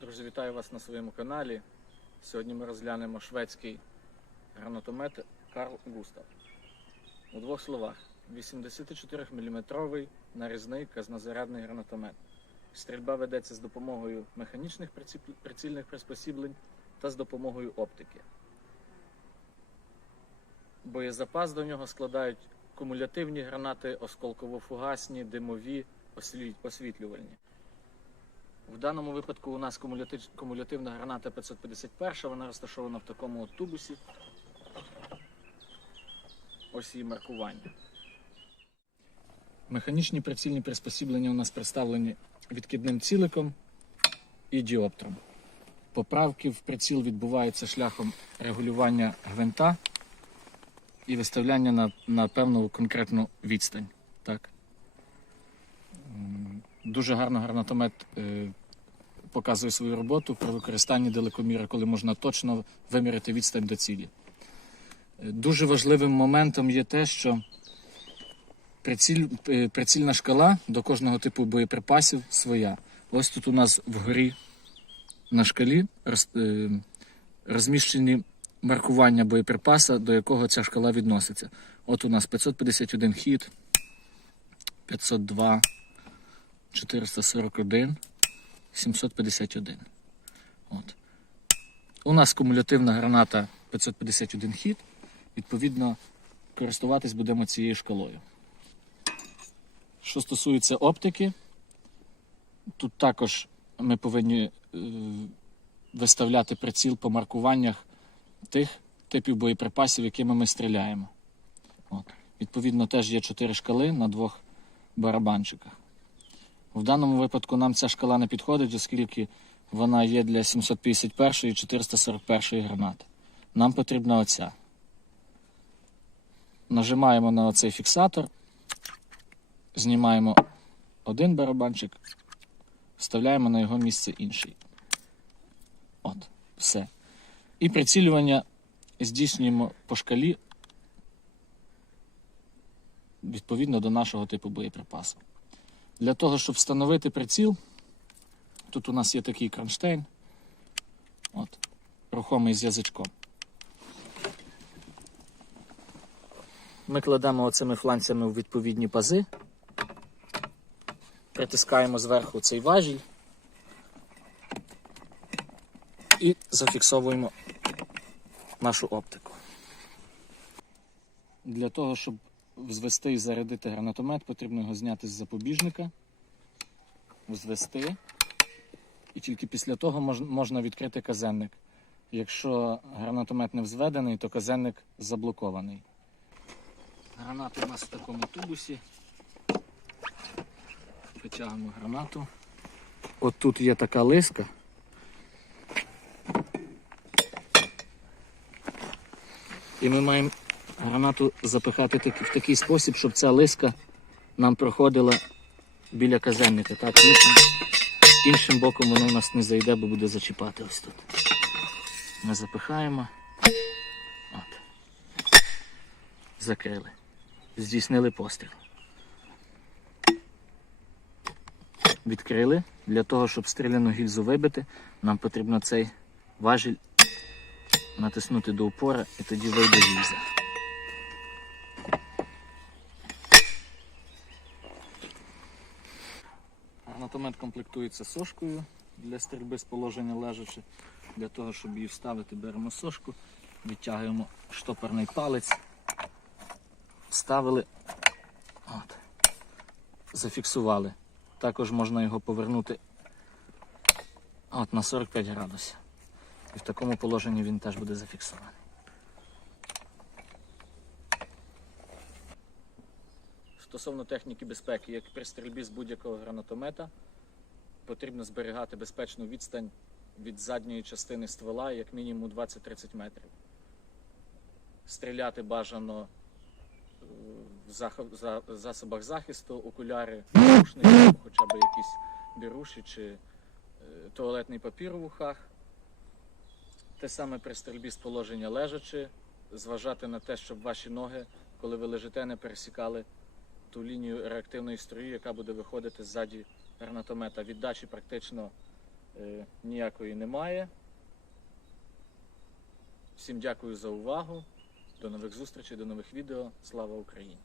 Друзі, вітаю вас на своєму каналі. Сьогодні ми розглянемо шведський гранатомет Карл Густав. У двох словах: 84 мм нарізний казнозарядний гранатомет. Стрільба ведеться з допомогою механічних прицільних приспосіблень та з допомогою оптики. Боєзапас до нього складають кумулятивні гранати, осколково-фугасні, димові, освітлювальні. В даному випадку у нас кумулятивна граната 551, вона розташована в такому тубусі. Ось її маркування. Механічні прицільні приспосіблення у нас представлені відкидним ціликом і діоптром. Поправки в приціл відбуваються шляхом регулювання гвинта і виставляння на, на певну конкретну відстань. Так. Дуже гарно гранатомет е, показує свою роботу при використанні далекоміра, коли можна точно виміряти відстань до цілі. Е, Дуже важливим моментом є те, що приціль, е, прицільна шкала до кожного типу боєприпасів своя. Ось тут у нас вгорі на шкалі е, розміщені маркування боєприпаса, до якого ця шкала відноситься. От у нас 551 хід, 502, 441, 751. От. У нас кумулятивна граната 551 хід. Відповідно, користуватись будемо цією шкалою. Що стосується оптики, тут також ми повинні е, виставляти приціл по маркуваннях тих типів боєприпасів, якими ми стріляємо. От. Відповідно, теж є чотири шкали на двох барабанчиках. В даному випадку нам ця шкала не підходить, оскільки вона є для 751 і 441 гранати. Нам потрібна оця. Нажимаємо на оцей фіксатор, знімаємо один барабанчик, вставляємо на його місце інший. От, все. І прицілювання здійснюємо по шкалі відповідно до нашого типу боєприпасу. Для того, щоб встановити приціл, тут у нас є такий кронштейн, от, рухомий з язичком. Ми кладемо оцими фланцями у відповідні пази, притискаємо зверху цей важіль і зафіксовуємо нашу оптику. Для того, щоб взвести і зарядити гранатомет, потрібно його зняти з запобіжника, взвести, і тільки після того можна відкрити казенник. Якщо гранатомет не взведений, то казенник заблокований. Граната у нас в такому тубусі. Витягуємо гранату. От тут є така лиска. І ми маємо гранату запихати так- в такий спосіб, щоб ця лиска нам проходила біля казенника. Так, іншим, боком воно у нас не зайде, бо буде зачіпати ось тут. Ми запихаємо. От. Закрили. Здійснили постріл. Відкрили. Для того, щоб стріляну гільзу вибити, нам потрібно цей важіль натиснути до упора і тоді вийде гільза. Гранатомет комплектується сошкою для стрільби з положення лежачи. Для того, щоб її вставити, беремо сошку, відтягуємо штопорний палець, вставили, от, зафіксували. Також можна його повернути от, на 45 градусів. І в такому положенні він теж буде зафіксований. Стосовно техніки безпеки, як при стрільбі з будь-якого гранатомета, потрібно зберігати безпечну відстань від задньої частини ствола як мінімум 20-30 метрів. Стріляти бажано е, в засобах захисту, окуляри, нарушники, хоча б якісь біруші чи е, туалетний папір у вухах. Те саме при стрільбі з положення лежачи, зважати на те, щоб ваші ноги, коли ви лежите, не пересікали ту лінію реактивної строї, яка буде виходити ззаді гранатомета. Віддачі практично е, ніякої немає. Всім дякую за увагу. До нових зустрічей, до нових відео. Слава Україні!